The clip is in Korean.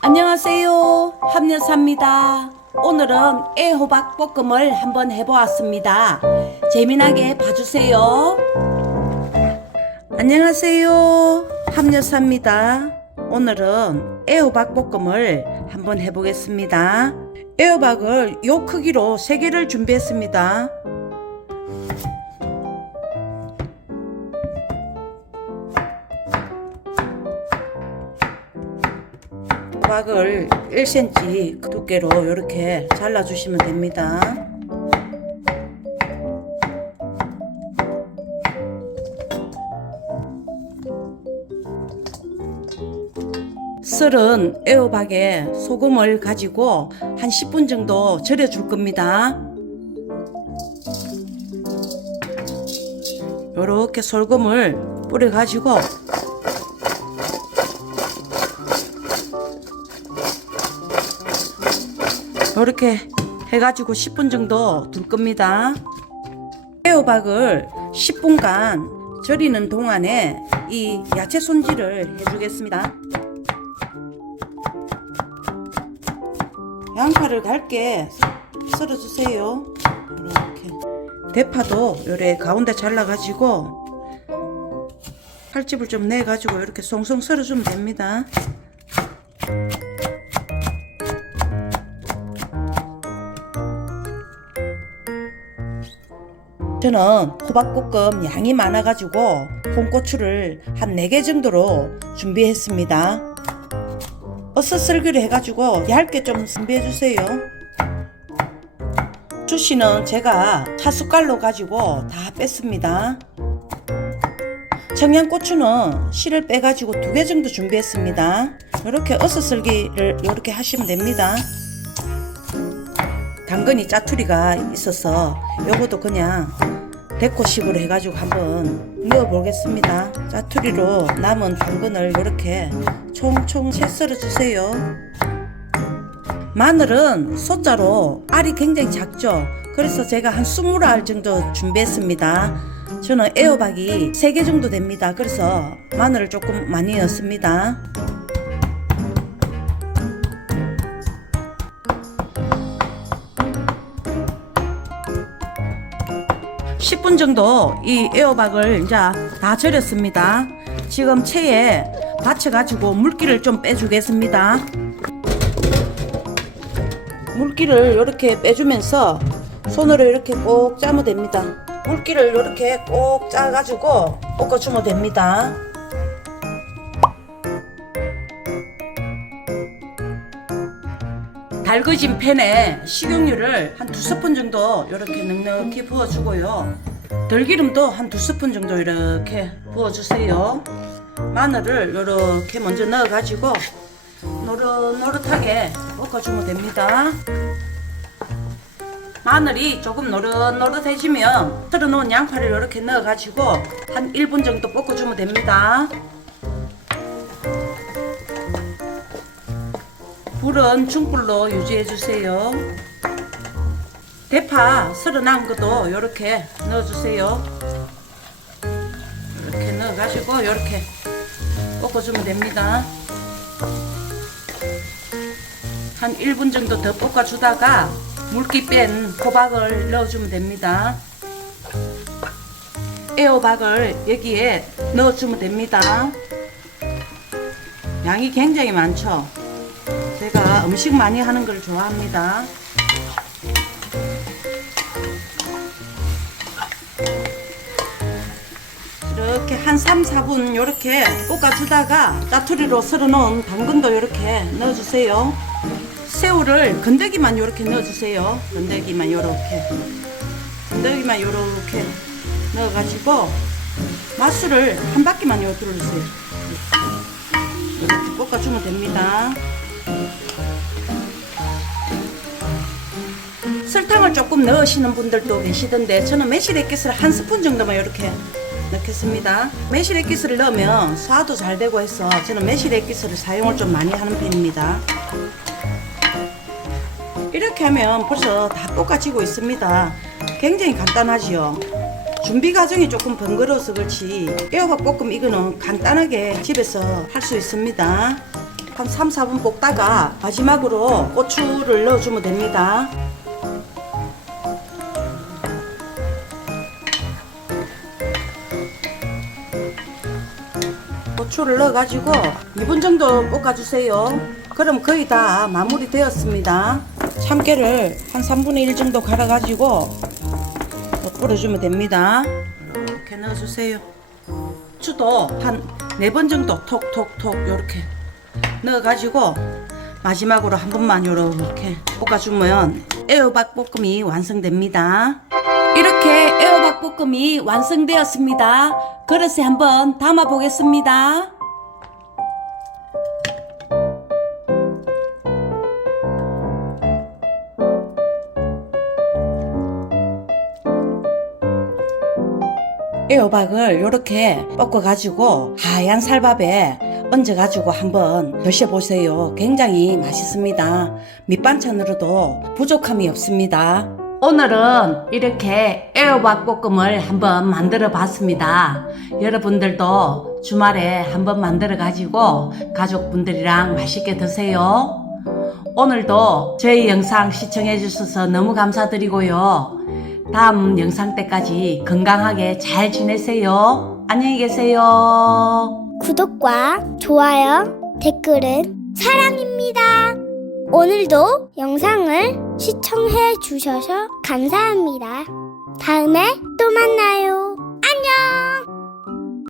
안녕하세요, 함여사입니다. 오늘은 애호박 볶음을 한번 해보았습니다. 재미나게 봐주세요. 안녕하세요, 함여사입니다. 오늘은 애호박 볶음을 한번 해보겠습니다. 애호박을 요 크기로 3개를 준비했습니다. 호박을 1cm 두께로 이렇게 잘라주시면 됩니다. 썰은 애호박에 소금을 가지고 한 10분 정도 절여줄 겁니다. 이렇게 소금을 뿌려 가지고 이렇게 해가지고 10분 정도 둘 겁니다. 애호박을 10분간 절이는 동안에 이 야채 손질을 해주겠습니다. 양파를 얇게 썰어주세요. 이렇게 대파도 요래 가운데 잘라가지고 칼집을 좀 내가지고 이렇게 송송 썰어주면 됩니다. 저는 호박볶음 양이 많아가지고 홍고추를 한 4개 정도로 준비했습니다. 어슷 썰기로 해가지고 얇게 좀 준비해주세요. 주씨는 제가 차숟갈로 가지고 다 뺐습니다. 청양고추는 씨를 빼가지고 2개 정도 준비했습니다. 이렇게 어슷 썰기를 이렇게 하시면 됩니다. 당근이 짜투리가 있어서 요것도 그냥 데코식으로 해가지고 한번 넣어 보겠습니다. 짜투리로 남은 당근을 이렇게 총총 채 썰어 주세요. 마늘은 소자로 알이 굉장히 작죠. 그래서 제가 한 20알 정도 준비했습니다. 저는 애호박이 3개 정도 됩니다. 그래서 마늘을 조금 많이 넣습니다. 10분 정도 이 애호박을 이제 다 절였습니다. 지금 체에 받쳐가지고 물기를 좀 빼주겠습니다. 물기를 이렇게 빼주면서 손으로 이렇게 꼭 짜면 됩니다. 물기를 이렇게 꼭 짜가지고 볶아주면 됩니다. 달궈진 팬에 식용유를 한 2스푼 정도 이렇게 넉넉히 부어주고요. 들기름도 한 2스푼 정도 이렇게 부어주세요. 마늘을 이렇게 먼저 넣어가지고 노릇노릇하게 볶아주면 됩니다. 마늘이 조금 노릇노릇해지면 썰어놓은 양파를 이렇게 넣어가지고 한 1분 정도 볶아주면 됩니다. 불은 중불로 유지해주세요. 대파 썰어놓은 것도 이렇게 넣어주세요. 이렇게 넣어가지고 이렇게 볶아주면 됩니다. 한 1분 정도 더 볶아주다가 물기 뺀 호박을 넣어주면 됩니다. 애호박을 여기에 넣어주면 됩니다. 양이 굉장히 많죠. 제가 음식 많이 하는 걸 좋아합니다. 이렇게 한 3, 4분 이렇게 볶아주다가 짜투리로 썰어놓은 당근도 이렇게 넣어주세요. 새우를 건더기만 이렇게 넣어주세요. 건더기만 이렇게 넣어가지고 맛술을 한 바퀴만 이렇게 둘러주세요. 이렇게 볶아주면 됩니다. 설탕을 조금 넣으시는 분들도 계시던데 저는 매실액기스를 한 스푼 정도만 이렇게 넣겠습니다. 매실액기스를 넣으면 소화도 잘 되고 해서 저는 매실액기스를 사용을 좀 많이 하는 편입니다. 이렇게 하면 벌써 다 볶아지고 있습니다. 굉장히 간단하지요. 준비 과정이 조금 번거로워서 그렇지 애호박 볶음 이거는 간단하게 집에서 할 수 있습니다. 한 3, 4분 볶다가 마지막으로 고추를 넣어주면 됩니다. 고추를 넣어가지고 2분 정도 볶아주세요. 그럼 거의 다 마무리 되었습니다. 참깨를 한 3분의 1 정도 갈아가지고 뿌려주면 됩니다. 이렇게 넣어주세요. 고추도 한 4번 정도 톡톡톡 이렇게 넣어가지고 마지막으로 한 번만 이렇게 볶아주면 애호박 볶음이 완성됩니다. 이렇게 애호박 볶음이 완성되었습니다. 그릇에 한번 담아 보겠습니다. 애호박을 이렇게 볶아가지고 하얀 쌀밥에 얹어가지고 한번 드셔보세요. 굉장히 맛있습니다. 밑반찬으로도 부족함이 없습니다. 오늘은 이렇게 애호박 볶음을 한번 만들어 봤습니다. 여러분들도 주말에 한번 만들어 가지고 가족분들이랑 맛있게 드세요. 오늘도 저희 영상 시청해 주셔서 너무 감사드리고요. 다음 영상 때까지 건강하게 잘 지내세요. 안녕히 계세요. 구독과 좋아요, 댓글은 사랑입니다. 오늘도 영상을 시청해 주셔서 감사합니다. 다음에 또 만나요.